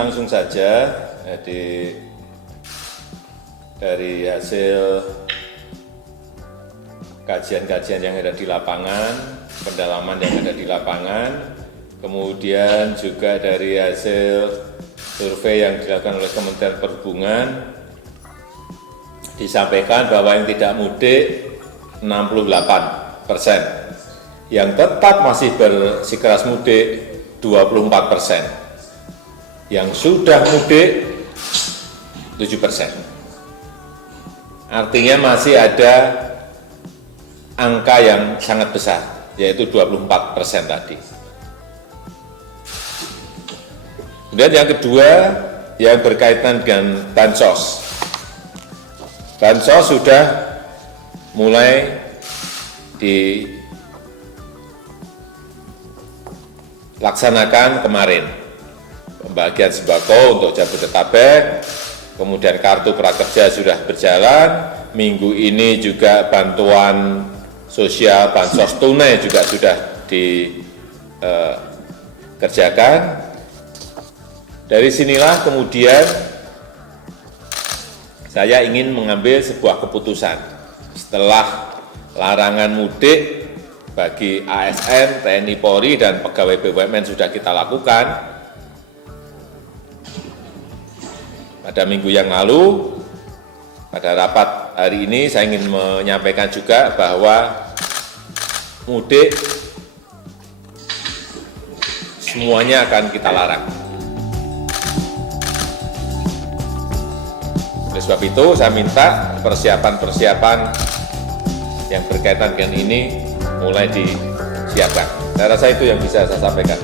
langsung saja, jadi dari hasil kajian-kajian yang ada di lapangan, pendalaman yang ada di lapangan, kemudian juga dari hasil survei yang dilakukan oleh Kementerian Perhubungan, disampaikan bahwa yang tidak mudik 68%, yang tetap masih bersikeras mudik 24%, yang sudah mudik 7%. Artinya masih ada angka yang sangat besar, yaitu 24% tadi. Kemudian yang kedua, yang berkaitan dengan Bansos. Bansos sudah mulai dilaksanakan kemarin. Pembagian sembako untuk Jabodetabek, kemudian kartu prakerja sudah berjalan, minggu ini juga bantuan sosial bansos tunai juga sudah dikerjakan. Dari sinilah kemudian saya ingin mengambil sebuah keputusan setelah larangan mudik bagi ASN, TNI Polri, dan pegawai BUMN sudah kita lakukan. Pada minggu yang lalu, pada rapat hari ini saya ingin menyampaikan juga bahwa mudik semuanya akan kita larang. Oleh sebab itu saya minta persiapan-persiapan yang berkaitan dengan ini mulai disiapkan. Saya rasa itu yang bisa saya sampaikan.